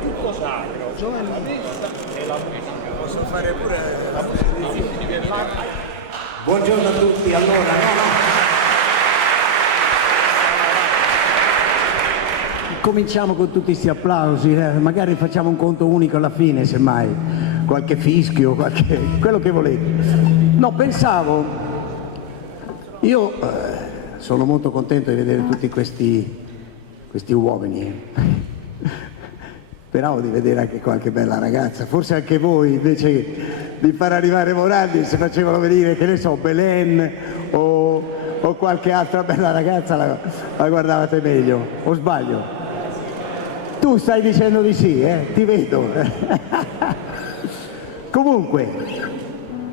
Tutto sacro. Giovanni. E la musica. Posso fare pure la musica. Buongiorno a tutti, allora, Cominciamo con tutti questi applausi, magari facciamo un conto unico alla fine, semmai, qualche fischio, quello che volete. No, pensavo, io sono molto contento di vedere tutti questi uomini, però di vedere anche qualche bella ragazza, forse anche voi invece di far arrivare Morandi se facevano venire, che ne so, Belen o qualche altra bella ragazza la guardavate meglio, o sbaglio? Tu stai dicendo di sì, ti vedo. Comunque,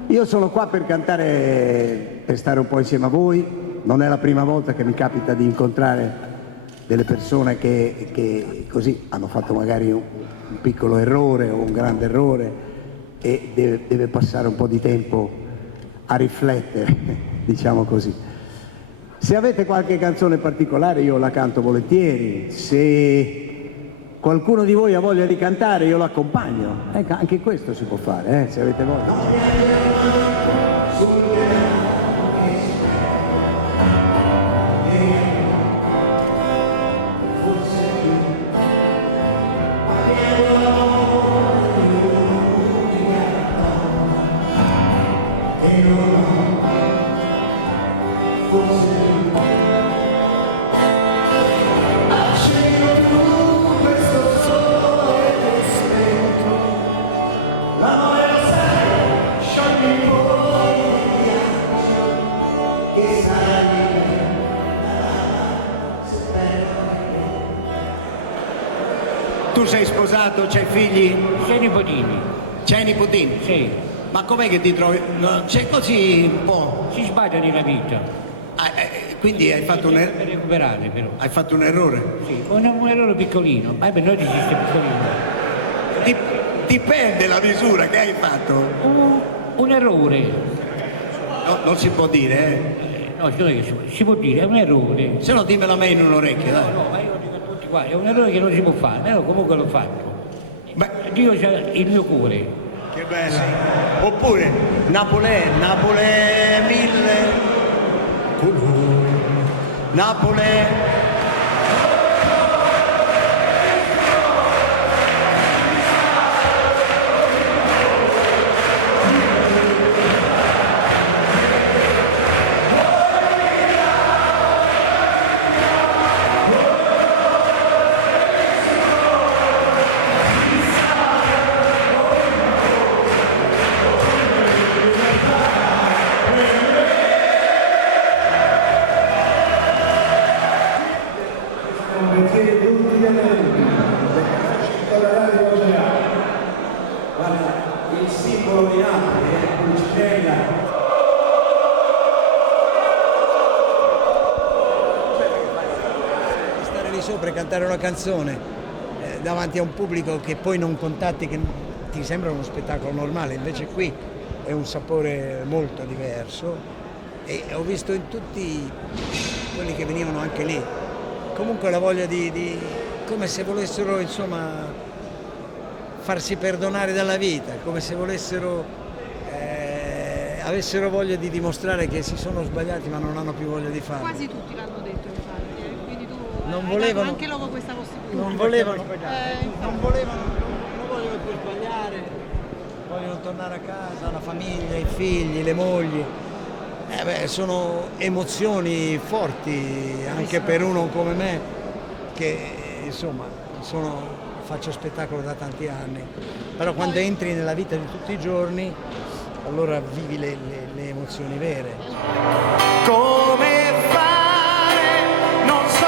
io sono qua per cantare, per stare un po' insieme a voi. Non è la prima volta che mi capita di incontrare delle persone che così hanno fatto magari un piccolo errore o un grande errore e deve passare un po' di tempo a riflettere, diciamo così. Se avete qualche canzone particolare io la canto volentieri, se qualcuno di voi ha voglia di cantare io l'accompagno, anche questo si può fare, se avete voglia. Tu sei sposato, c'hai figli? C'hai nipotini. C'hai nipotini? Sì. Ma com'è che ti trovi? No, c'è così un po'. Si sbaglia nella vita. Quindi hai fatto Per recuperare però. Hai fatto un errore? Sì, un errore piccolino. Ma per noi esiste piccolino. Dipende la misura che hai fatto. Un errore. No, non si può dire, No, si può dire, è un errore. Se no dimmelo a me in un orecchio, dai. No, ma io dico a tutti qua, è un errore che non si può fare, però comunque l'ho fatto. Beh, Dio c'ha il mio cuore. Che bella. Oppure Napolè 1000 Napolè. Il simbolo di Napoli è Pulcinella. Stare lì sopra e cantare una canzone davanti a un pubblico che poi non contatti, che ti sembra uno spettacolo normale, invece qui è un sapore molto diverso e ho visto in tutti quelli che venivano anche lì comunque la voglia di come se volessero insomma farsi perdonare dalla vita, come se volessero avessero voglia di dimostrare che si sono sbagliati ma non hanno più voglia di farlo. Quasi tutti l'hanno detto, infatti, quindi tu non hai volevano, dato anche loro questa possibilità. non volevano più sbagliare, vogliono tornare a casa, la famiglia, i figli, le mogli. Sono emozioni forti anche per uno come me che insomma faccio spettacolo da tanti anni, però quando entri nella vita di tutti i giorni allora vivi le emozioni vere. Come fare? Non so,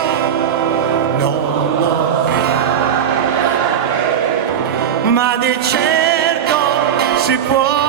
non lo so, ma di certo si può.